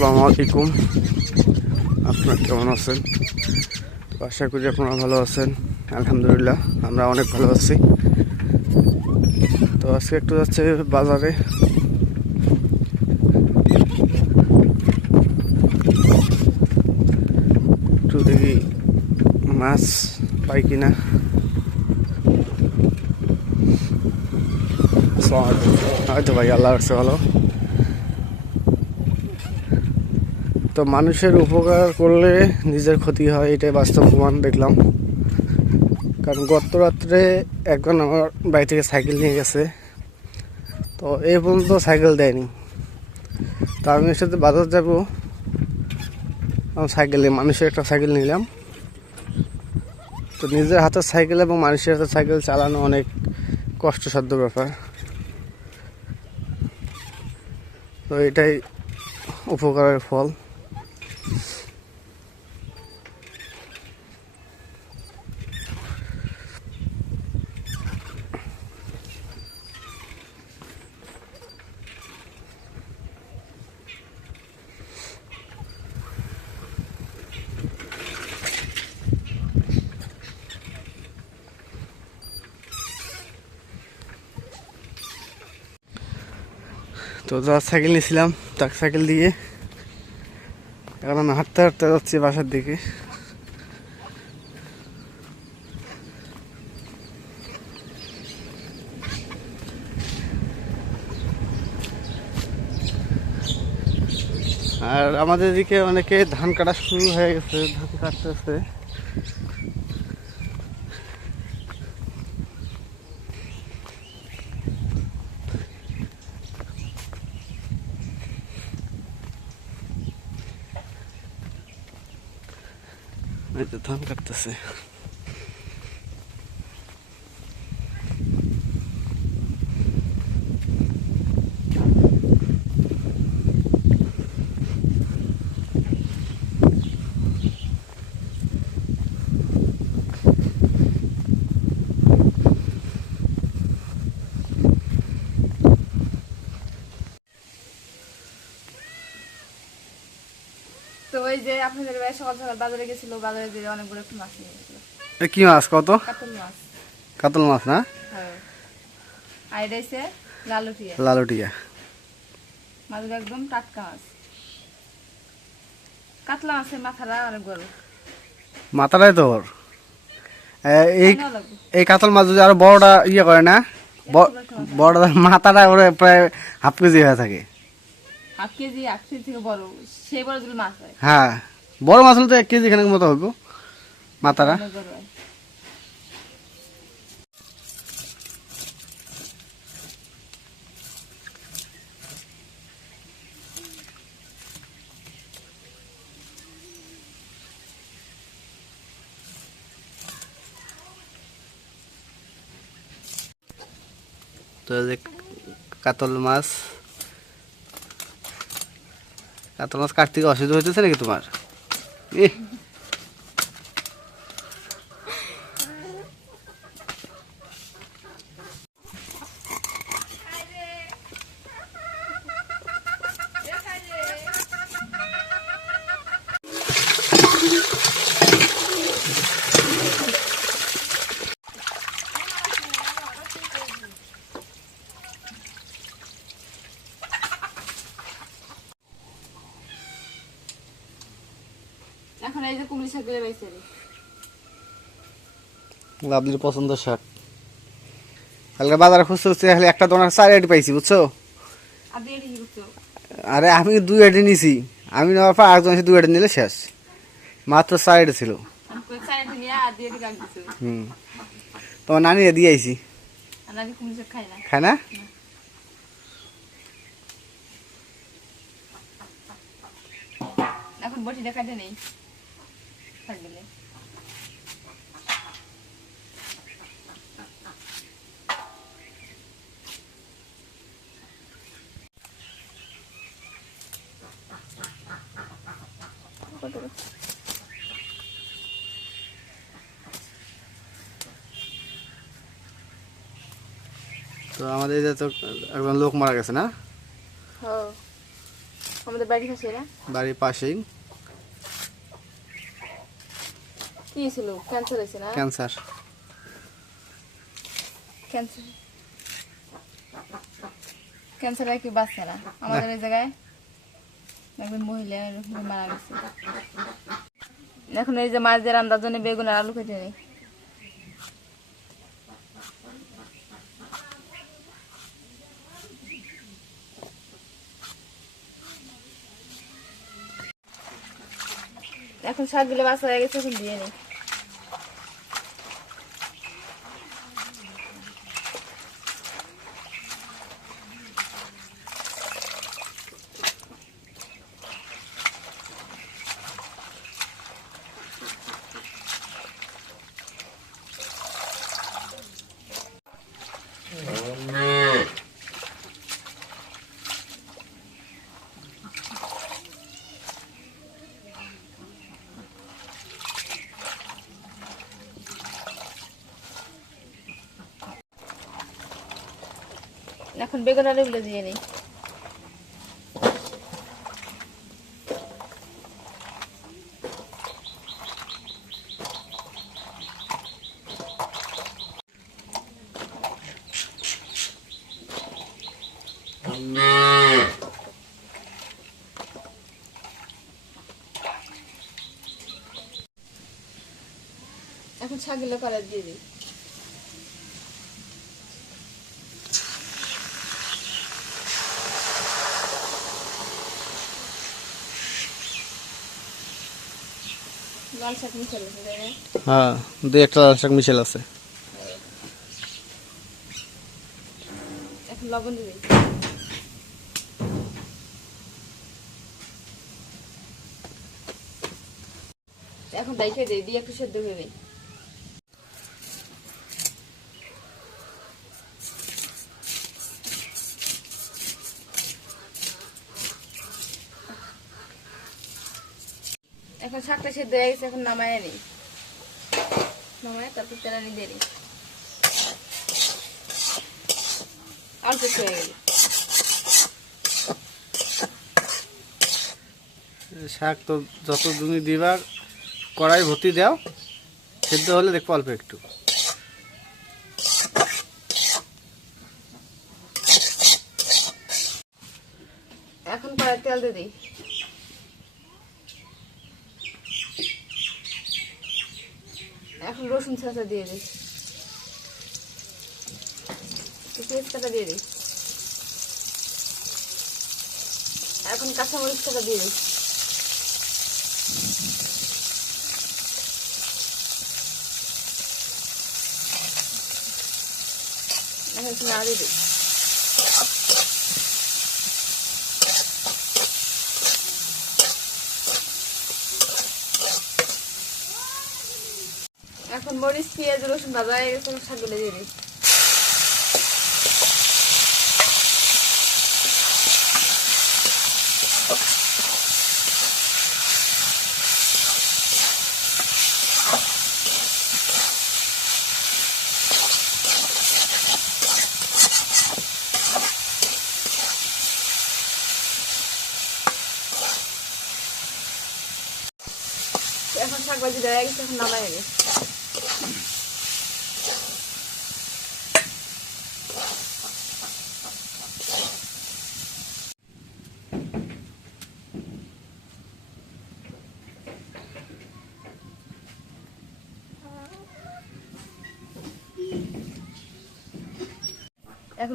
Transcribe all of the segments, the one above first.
আসসালামু আলাইকুম আপনারা কেমন আছেন? আশা করি আপনারা ভালো আছেন। আলহামদুলিল্লাহ, আমরা অনেক ভালো আছি। তো আজকে একটু যাচ্ছে বাজারে। একটু দেখি মাছ পাই কিনা। হয়তো ভাই আল্লাহ রাখছে ভালো। তো মানুষের উপকার করলে নিজের ক্ষতি হয়, এটাই বাস্তব প্রমাণ দেখলাম। কারণ গত রাত্রে একজন আমার বাড়ি থেকে সাইকেল নিয়ে গেছে। তো এই পর্যন্ত সাইকেল দেয়নি। তো আমি ওর সাথে বাজার যাব। আমার সাইকেলে মানুষের একটা সাইকেল নিলাম। তো নিজের হাতের সাইকেল এবং মানুষের হাতের সাইকেল চালানো অনেক কষ্টসাধ্য ব্যাপার। তো এটাই উপকারের ফল। তো যার সাইকেল নিয়েছিলাম তার সাইকেল দিয়ে এখন আমি হাঁটতে হাঁটতে যাচ্ছি বাসার দিকে। আর আমাদের দিকে অনেকে ধান কাটা শুরু হয়ে গেছে, ধান কাটতেছে। এই তো ধান কাটতেছে তো ওই যে আপনাদের ভাই সকাল সকাল বাজারে গেছিল বাজারে যে অনেকগুলো একটু মাছ নিয়ে গেছিল। কি মাছ? কত? কাতল মাছ। কাতল মাছ না? হ্যাঁ। আর এটা হচ্ছে লালুটিয়া। লালুটিয়া। মাছগুলো একদম টাটকা মাছ। কাতলা মাছের মাথাটা অনেক বড়। মাথাটাই তো ওর এই এই কাতল মাছ যদি আরও বড়টা ইয়ে করে না ব- বড়টা মাথাটা ওরে প্রায় হাফ কেজি হয়ে থাকে। হাফ কেজি এক কেজি থেকে বড় সেই বড় মাছ হয়। হ্যাঁ বড় মাছ হলে তো এক কেজি খানিক মতো হইব মাথাটা। অনেক বড় হয় তো এই যে কাতল মাছ। কাতল কার্তিক অসুবিধা হইতেছে নাকি তোমার? এ লাভলির পছন্দ শার্ট। কালকে বাজারে খুঁজতে খুঁজতে খালি একটা দোনার চার আইডি পাইছি বুঝছ? আর আমি দুই আইডি নিছি। আমি নেওয়ার পর একজন এসে দুই আইডি নিলে শেষ। মাত্র চার আইডি ছিল। হুম। তোমার নানি দিয়ে আইছি। খায় না। এখন বটি দেখাতে নেই। খাই তো আমাদের যে তো একজন লোক মারা গেছে না? হ্যাঁ আমাদের বাড়ির কাছে এরা বাড়ির পাশেই। কি ছিল ক্যান্সার হয়েছে না ক্যান্সার ক্যান্সার ক্যান্সার আর কি বাচ্চা না আমাদের এই জায়গায় একজন মহিলা এরকম মারা গেছে এখন এই যে মাছ দিয়ে রান্নার জন্য বেগুন আর আলু কেটে নেই এখন শাকগুলো বাচ্চা হয়ে গেছে এখন দিয়ে নেই এখন বেগুন আলুগুলো দিয়ে নেই। এখন শাকগুলো পাড়া দিয়ে দিই লাল শাক মিশাল আছে তাই না হ্যাঁ দুই একটা লাল শাক মিশেল আছে। এখন লবণ দিবি এখন ডাইকে দে দিয়ে একটু সেদ্ধ হয়ে এখন শাকটা সেদ্ধ হয়ে গেছে, এখন নামায় নি। নামায় তারপর তেলানি দিয়ে নিই অল্প হয়ে গেল। শাক তো যত তুমি দিবার, কড়াই ভর্তি দাও, সেদ্ধ হলে দেখব অল্প একটু এখন কড়াই তেল দিয়ে দিই রসুন দিয়ে দিই পেঁয়াজ কাটা দিয়ে দিই এখন কাঁচামরিচ কাটা দিয়ে দিই এখন একটু দিই এখন মরিচ, পেঁয়াজ, রসুন ভাজা এখন শাকগুলো দিয়ে দিই এখন শাক ভাজি দেওয়া গেছে, এখন নামাই গেছে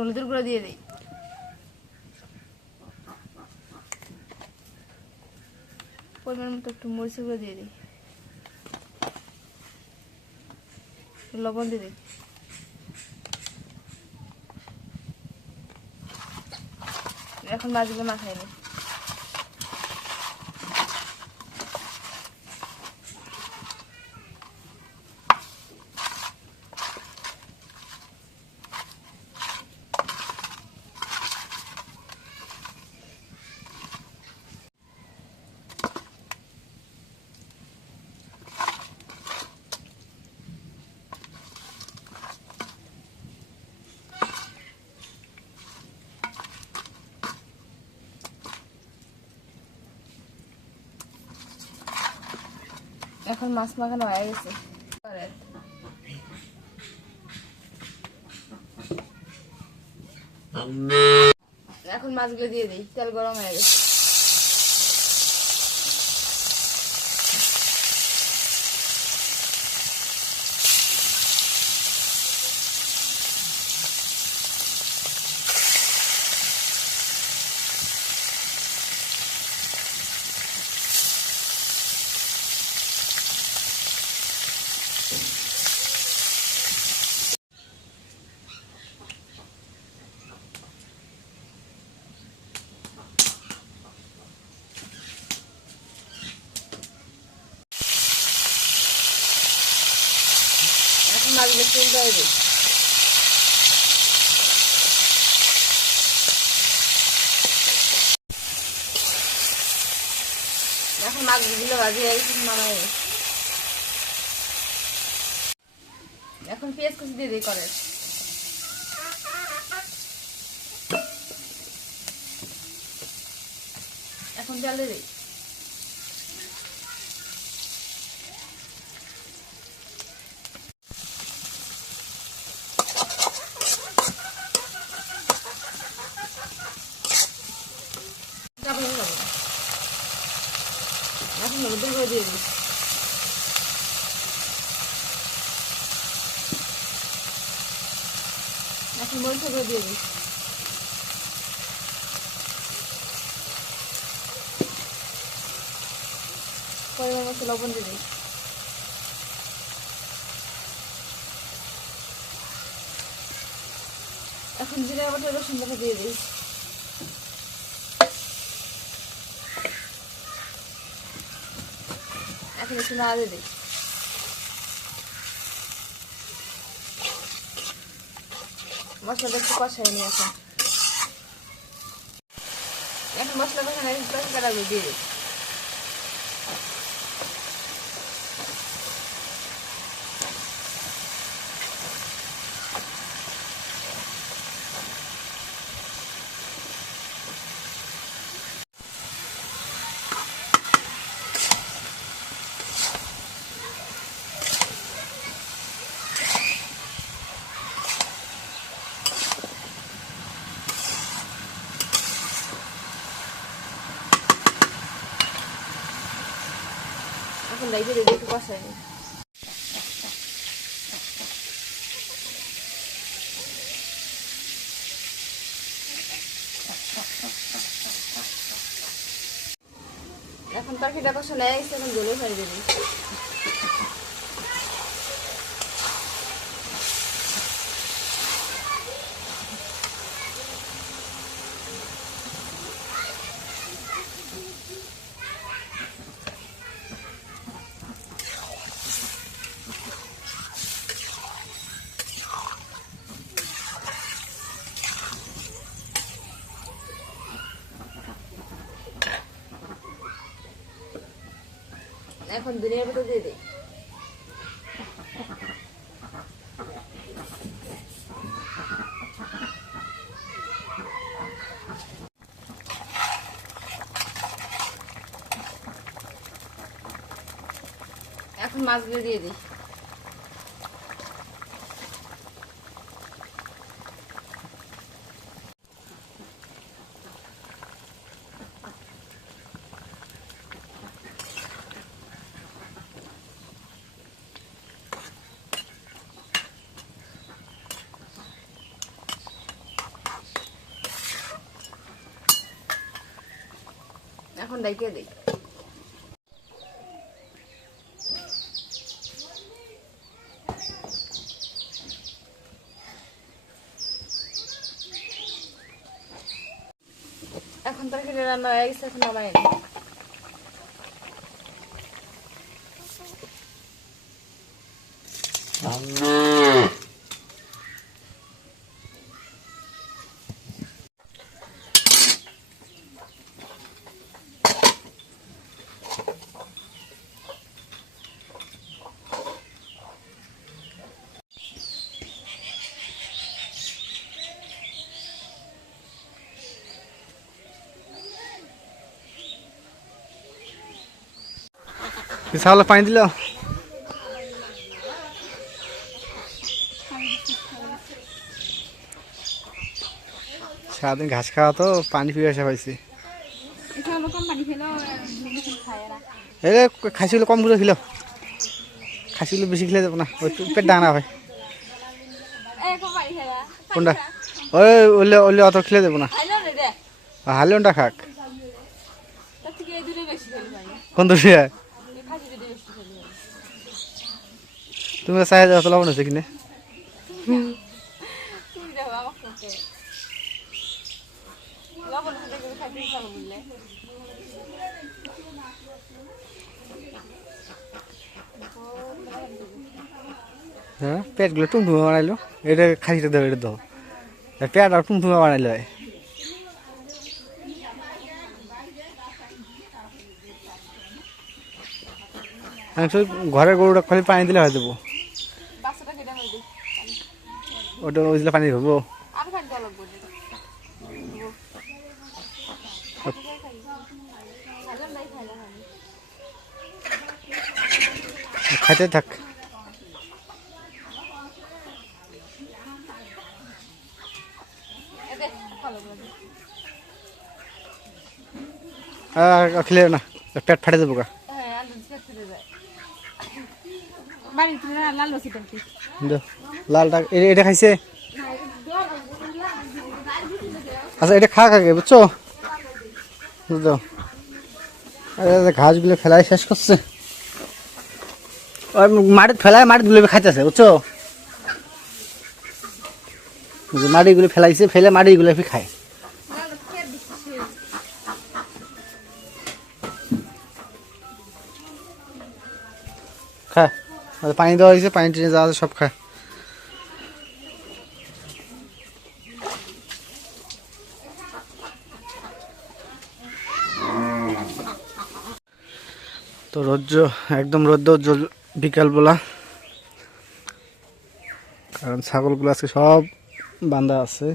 হলুদের গুঁড়ো দিয়ে দিই। পরিমাণ মতো একটু মরিচের গুঁড়ো দিয়ে দিই। লবণ দিয়ে দিই। এখন মাছগুলো মাখাই নিই। এখন মাছ মাখানো হয়ে গেছে। এখন মাছগুলো দিয়ে দিই তেল গরম হয়ে গেছে। তেল দিয়ে দিই এখন মাছগুলো ভাজি নামাই এখন পেঁয়াজ কুচি দিয়ে দিই করে এখন জল দিই চাপা দিয়ে দেবো। এখন হলুদ গুঁড়ো দিয়ে দিই এখন মরিচ গুঁড়ো দিয়ে দিই পরিমাণ মতো লবণ দিই। এখন জিরা বাটা রসুন বাটা দিয়ে দিই। এখন একটু নাড়ে দিই। মশলাটা একটু কষাই নি এখন। এখন মশলা কষানো তরকারিগুলো দিয়ে দিই। লাইটে দিই একটু কষাই এখন তরকারিটা কষানো নেয় এখন জলে ফেলে দিই এখন দুনিয়ার মতো দিয়ে দিই। এখন মাছগুলো দিয়ে দিই। এখন ডাইকে দিই। এখন তরকারি রান্না হয়ে গেছে এখন নামাই ছাগলে পানি দিল। সারাদিন ঘাস খাওয়া তো, পানি পিয়াসা পাইছি। এই খাসিগুলো কম করে খেলো। খাসিগুলো বেশি খেলে যাব না ওই পেট ডাঙা হয়। কোনটা? ওই ওলে ওলে অত খেলে দেবো না। রে খাক। কোন দোষে এই খাসি দুটোই বেশি খেলি পানি তুমি চাই যাও তো লবণ আছে কিনে তুমি দেখো আমার করতে লবণ হাতে করে খাইতে ভালো বুঝলে হ্যাঁ পেটগুলো টুমটুমে বানাইলো। এটা খাসিটা দাও এটা দাও পেট আর টুমটুমে বানাইলো আমি ঘরের গরুটা খালি পানি দিলে হয়ে দেবো বাচ্চাটা কেটে হয়ে দিই ওটা দিলে পানি আমি খাইতে থাক। খেলে না পেট ফাটে দেবো গা হ্যাঁ আলু দিয়ে খেতে যায় বাড়ি তুলে লাল লসি টাকি দাও। লালটা, এটা খাইছে? আচ্ছা এটা খা খাগে বুঝছ? বুঝলো? ঘাসগুলো ফেলাই শেষ করছে। মাটির ফেলায় মাটি গুলো খাইতেছে, বুঝছ? যে মাটিগুলো ফেলাইছে, ফেলে মাটিগুলো খায়। আর পানি দেওয়া হয়েছে, পানি টেনে যাওয়া সব খায়। তো রোদ্র, একদম রোদ্র, জল- বিকালবেলা। কারণ ছাগলগুলো আজকে সব বান্ধা আছে।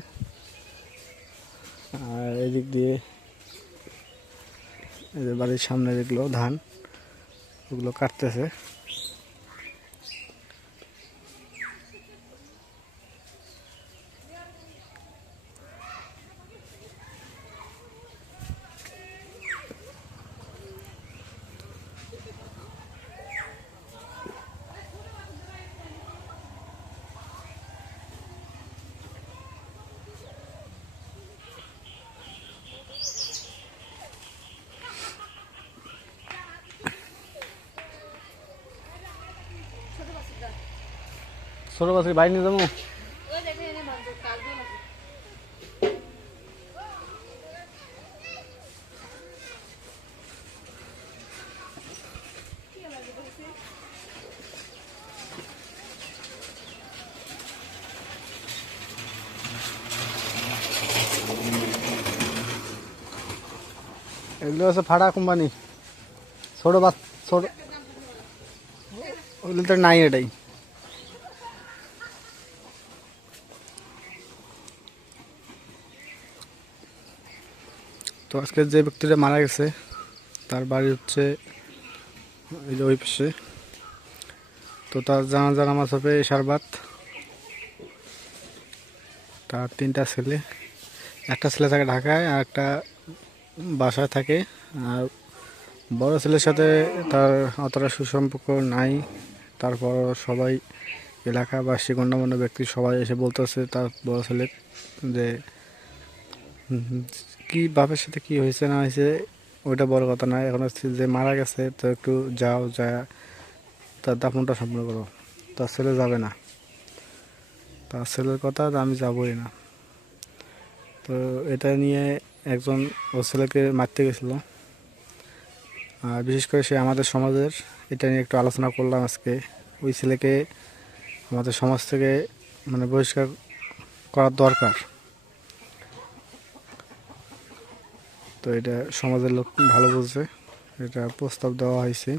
আর এদিক দিয়ে যে বাড়ির সামনে যেগুলো ধান, ওগুলো কাটতেছে। ছোট বাচ্চা বাইরে নিয়ে যাব। এগুলো হচ্ছে ফাটা কোম্পানি। ছোট বাচ্চা ছোট নাই এটাই। তো আজকে যে ব্যক্তিটা মারা গেছে, তার বাড়ি হচ্ছে এই যে ওই পাশে। তো তার জানাজা নামাজ হবে সারবাত তার তিনটা ছেলে, একটা ছেলে থাকে ঢাকায় আর একটা বাসায় থাকে। আর বড় ছেলের সাথে তার অতটা সুসম্পর্ক নাই। তারপর সবাই এলাকাবাসী, গণ্যমান্য ব্যক্তি সবাই এসে বলতেছে তার বড় ছেলের যে কি বাপের সাথে কি হয়েছে, না হয়েছে, ওইটা বড় কথা নয়। এখন হচ্ছে যে মারা গেছে, তো একটু যাও যা তার দাফনটা সম্পূর্ণ করো। তার ছেলে যাবে না। তার ছেলের কথা আমি যাবই না। তো এটা নিয়ে একজন ও ছেলেকে মারতে গেছিল। আর বিশেষ করে সে আমাদের সমাজের, এটা নিয়ে একটু আলোচনা করলাম আজকে। ওই ছেলেকে আমাদের সমাজ থেকে মানে বহিষ্কার করার দরকার। তো এটা সমাজের লোক ভালো বলছে। এটা প্রস্তাব দেওয়া হয়েছে।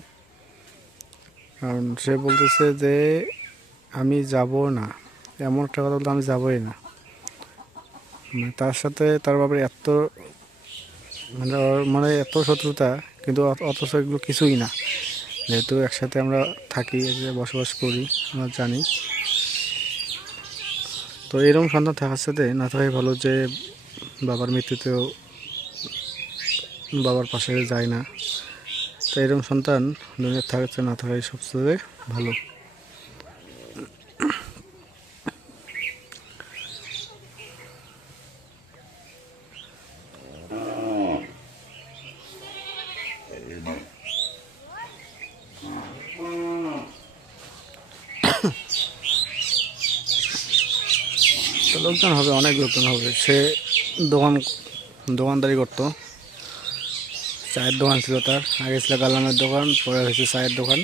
কারণ সে বলতেছে যে, আমি যাব না। এমন একটা কথা বলতে আমি যাবই না। মানে তার সাথে তার ব্যাপারে এত মানে মানে এত শত্রুতা, কিন্তু অথ- অথচ এগুলো কিছুই না। যেহেতু একসাথে আমরা থাকি বসবাস করি, আমরা জানি। তো এরকম সন্তান থাকার সাথে না থাকাই ভালো যে, বাবার মৃত্যুতেও বাবার পাশে যায় না। তো এরকম সন্তান দুনিয়ার থাকার না থাকাই সবচেয়ে ভালো। লোকজন হবে, অনেক লোকজন হবে। সে দোকান, দোকানদারি করতো। চায়ের দোকান ছিল তার। আগে ছিল গালামের দোকান, পরে হয়েছে চায়ের দোকান।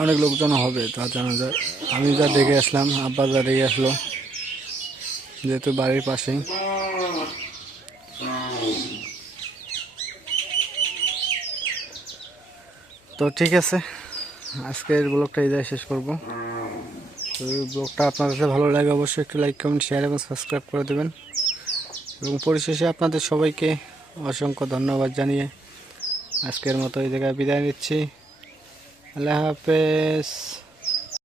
অনেক লোকজন হবে, তা জানা যায়। আমি যা দেখে আসলাম, আব্বা যা দেখে আসলো, যেহেতু বাড়ির পাশেই। তো ঠিক আছে, আজকের ব্লগটা এই শেষ করব। তো ব্লগটা আপনার কাছে ভালো লাগে, অবশ্যই একটু লাইক কমেন্ট শেয়ার এবং সাবস্ক্রাইব করে দেবেন। এবং পরিশেষে আপনাদের সবাইকে অসংখ্য ধন্যবাদ জানিয়ে আজকের মতো এই জায়গায় বিদায় নিচ্ছি। আল্লাহ হাফেজ।